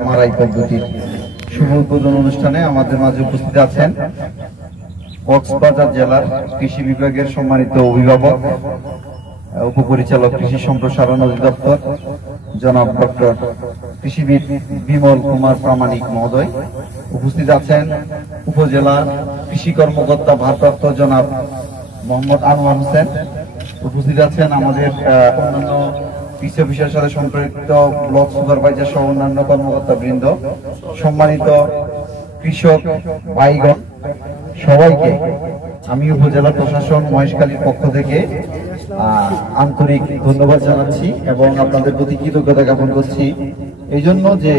MRI পদ্ধতির শুভ উদ্বোধন অনুষ্ঠানে আমাদের মাঝে উপস্থিত আছেন কক্সবাজার জেলার কৃষি বিভাগের সম্মানিত অভিভাবক, উপপরিচালক কৃষি সম্প্রসারণ অধিদপ্তর জনাব ডক্টর কৃষিবিদ বিমল কুমার প্রামাণিক মহোদয়। উপস্থিত আছেন উপজেলা কৃষি কর্মকর্তা ভারপ্রাপ্ত জনাব মোহাম্মদ আনোয়ার হোসেন। উপস্থিত আছেন আমাদের অন্যান্য কৃষি অফিসের সাথে সম্পৃক্ত ব্লক সুপারভাইজার সহ অন্যান্য কর্মকর্তা বৃন্দ, সম্মানিত কৃষক ভাইগণ, সবাইকে আমি উপজেলা প্রশাসন মহেশখালীর পক্ষ থেকে আন্তরিক ধন্যবাদ জানাচ্ছি এবং আপনাদের প্রতি কৃতজ্ঞতা জ্ঞাপন করছি এই জন্য যে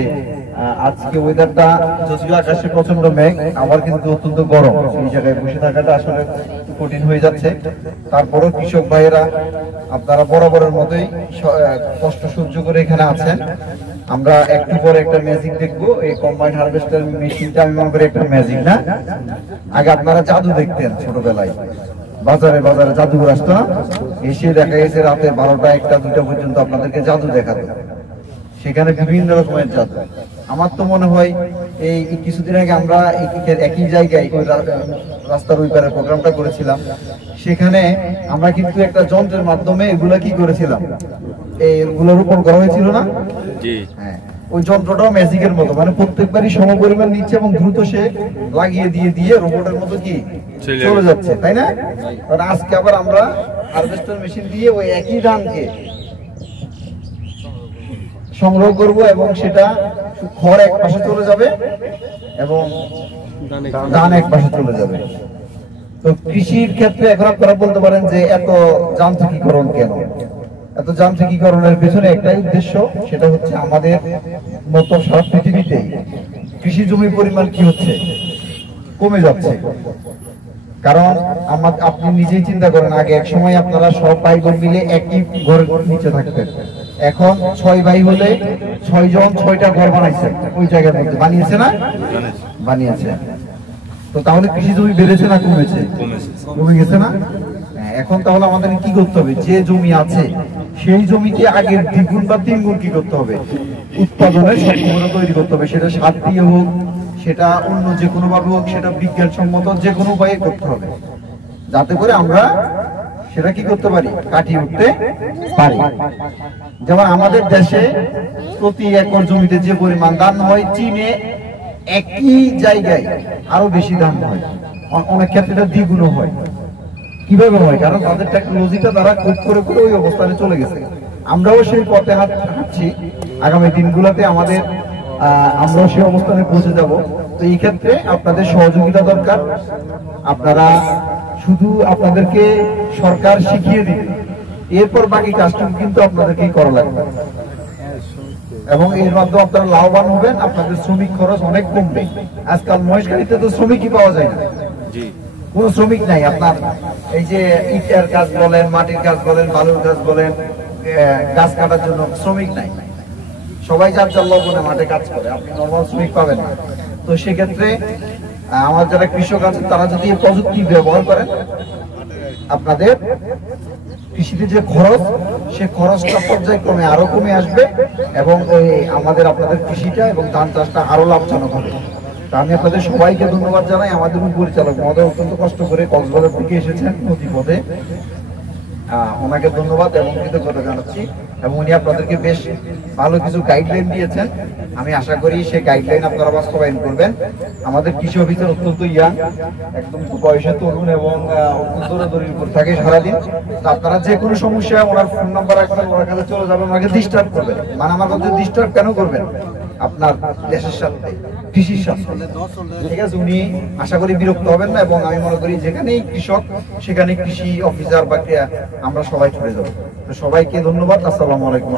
আজকে ওয়েদারটা যদিও আকাশে প্রচন্ড মেঘ, আবার কিন্তু অত্যন্ত গরম, সেই জায়গায় বসে থাকাটা আসলে কঠিন হয়ে যাচ্ছে। তারপরও কৃষক ভাইয়েরা আপনারা বরাবরের মতোই কষ্ট সহ্য করে এখানে আছেন। আমরা একটু পরে একটা ম্যাজিক দেখবো। এই কম্বাইন্ড হারভেস্টার মেশিনটা আমি মনে করি একটা ম্যাজিক না। আগে আপনারা জাদু দেখতেন ছোটবেলায়, বাজারে বাজারে জাদুঘর আসতো না, এসে দেখা গেছে রাতে 12টা 1টা 2টা পর্যন্ত আপনাদেরকে জাদু দেখাতো, সেখানে বিভিন্ন রকমের জাদু। আমার তো মনে হয় এই কিছুদিন আগে আমরা একই জায়গায় রাস্তার ওই পারে প্রোগ্রামটা করেছিলাম, সেখানে আমরা কিন্তু একটা যন্ত্রের মাধ্যমে এগুলা কি করেছিলাম, এইগুলো রোপণ করা হয়েছিল না? হ্যাঁ, ওই যন্ত্রটাও ম্যাজিকের মতো, মানে প্রত্যেকবারই সমপরিমাণ নিচ্ছে এবং দ্রুত সে লাগিয়ে দিয়ে রোবটের মতো কি চলে যাচ্ছে, তাই না? কারণ আজকে আবার আমরা হারভেস্টার মেশিন দিয়ে ওই একই ধানকে সংগ্রহ করব এবং সেটা খড় এক পাশে চলে যাবে এবং ধান এক পাশে চলে যাবে। তো কৃষির ক্ষেত্রে এখন আপনারা বলতে পারেন যে এত যান্ত্রিকীকরণ কেন? এত যান্ত্রিকীকরণের পেছনে একটাই উদ্দেশ্য, সেটা হচ্ছে আমাদের মতো সারা পৃথিবীতে কৃষি জমির পরিমাণ কি হচ্ছে, কমে যাচ্ছে। কারণ আপনি নিজেই চিন্তা করেন, আগে এক সময় আপনারা সব ভাই বোন মিলে একই ঘরের নিচে থাকতেন, এখন 6 ভাই হলে 6 জন 6টা ঘর বানাইছে ওই জায়গার মধ্যে, বানিয়েছে না? বানিয়েছে। তো তাহলে কৃষি জমি বেড়েছে না কমেছে? কমে গেছে না? এখন তাহলে আমাদের কি করতে হবে? যে জমি আছে সেই জমিতে আগের 2 গুণ বা 3 গুণ কি করতে হবে? উৎপাদনের সক্ষমতা তৈরি করতে হবে। সেটা সার দিয়ে হোক, সেটা অন্য যে কোনো ভাবে হোক, সেটা বিজ্ঞানসম্মত যে কোনো উপায়ে করতে হবে, যাতে করে আমরা সেটা কি করতে পারি, কাটিয়ে উঠতে পারি। যেমন আমাদের দেশে প্রতি একর জমিতে যে পরিমাণ ধান হয়, চীনে একই জায়গায় আরো বেশি ধান হয়, অনেক ক্ষেত্রে এটা দ্বিগুণ হয়। কিভাবে হয়? কারণ তাদের টেকনোলজিটা তারা খুব করে ওই অবস্থানে চলে গেছে। আমরাও সেই পথে হাঁটছি, আগামী দিনগুলোতে আমরাও সেই অবস্থানে পৌঁছে যাব। তো এই ক্ষেত্রে আপনাদের সহযোগিতা দরকার। আপনারা শুধু আপনাদেরকে সরকার শিখিয়ে দিবে, এরপর বাকি কাজটুকু কিন্তু আপনাদেরকেই করা লাগবে এবং এর মাধ্যমে আপনারা লাভবান হবেন। আপনাদের শ্রমিক খরচ অনেক কমবে। আজকাল মহেশখালীতে তো শ্রমিকই পাওয়া যায় না, কোন শ্রমিক নাই। আপনার এই যে ইটের কাজ বলেন, মাটির কাজ বলেন, বালুর কাজ বলেন, গাছ কাটার জন্য শ্রমিক নাই। সবাই যার লবণে মাঠে কাজ করে, আপনি নর্মাল শ্রমিক পাবেন না। তো সেক্ষেত্রে আমার যারা কৃষক আছেন তারা যদি এই প্রযুক্তি ব্যবহার করেন, আপনাদের কৃষিতে যে খরচ, সে খরচটা পর্যায়ক্রমে আরো কমে আসবে এবং আপনাদের কৃষিটা এবং ধান চাষটা আরো লাভজনক হবে। আমি আপনাদের সবাইকে ধন্যবাদ জানাই। আমাদের পরিচালক মহোদয় অত্যন্ত কষ্ট করে কক্সবাজার থেকে এসেছেন নদীপথে, ওনাকে ধন্যবাদ এবং কৃতজ্ঞতা জানাচ্ছি। এবং উনি আপনাদেরকে বেশ ভালো কিছু গাইডলাইন দিয়েছেন। আমি আশা করি সেই গাইডলাইন আপনারা বাস্তবায়ন করবেন। আমাদের কৃষি অফিসার অত্যন্ত ইয়াং, একদম বয়সে তরুণ এবং অত্যন্ত দৌড়াদৌড়ির উপর থাকে সারাদিন। তো আপনারা যে কোনো সমস্যা ওনার ফোন নাম্বার রাখবেন, ওনার কাছে চলে যাবেন, ওনাকে ডিস্টার্ব করবেন। মানে আমার কাছে ডিস্টার্ব কেন করবেন? আপনার দেশের সাথে, কৃষির সাথে, ঠিক আছে? উনি আশা করি বিরক্ত হবেন না এবং আমি মনে করি যেখানেই কৃষক সেখানে কৃষি অফিসার বা আমরা সবাই ছুটে যাবো। তো সবাইকে ধন্যবাদ। আসসালামু আলাইকুম।